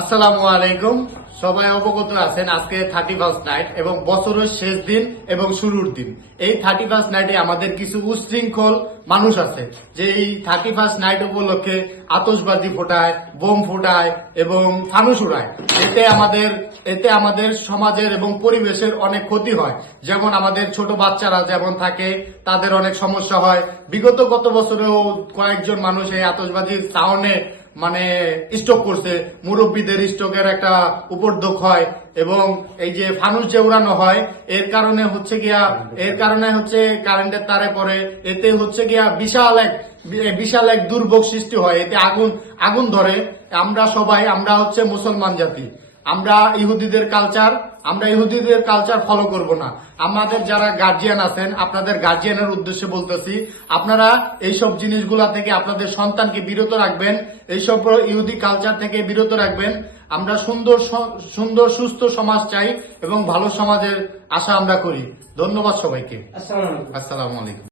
আসসালামু আলাইকুম। সবাই অবগত আছেন আজকে 31st নাইট এবং বছরের শেষ দিন এবং শুরুর দিন। এই 31st নাইটে আমাদের কিছু উচ্ছৃঙ্খল মানুষ আছে যে এই 31st নাইট উপলক্ষে আতশবাজি ফোটায়, বোম ফোটায় এবং ফানুস উড়ায়। এতে আমাদের সমাজের এবং পরিবেশের অনেক ক্ষতি হয়। যেমন আমাদের ছোট বাচ্চারা যেমন থাকে তাদের অনেক সমস্যা হয়। গত বছরেও কয়েকজন মানুষ এই আতশবাজির সাউন্ডে স্ট্রোক করছে, মুরব্বীদের স্ট্রোকের একটা উপদ্রব হয় এবং এই যে ফানুস যে উড়ানো হয় এর কারণে হচ্ছে কারেন্টের তারে পড়ে, এতে হচ্ছে গিয়া বিশাল এক দুর্ভোগ সৃষ্টি হয়, এতে আগুন ধরে। আমরা হচ্ছে মুসলমান জাতি, আমরা ইহুদিদের কালচার ফলো করব না। আমাদের যারা গার্জিয়ান আছেন, আপনাদের গার্জিয়ানের উদ্দেশ্যে বলতেছি, আপনারা এইসব জিনিসগুলা থেকে আপনাদের সন্তানকে বিরত রাখবেন, এইসব ইহুদি কালচার থেকে বিরত রাখবেন। আমরা সুন্দর সুস্থ সমাজ চাই এবং ভালো সমাজের আশা আমরা করি। ধন্যবাদ সবাইকে। আসসালামু আলাইকুম।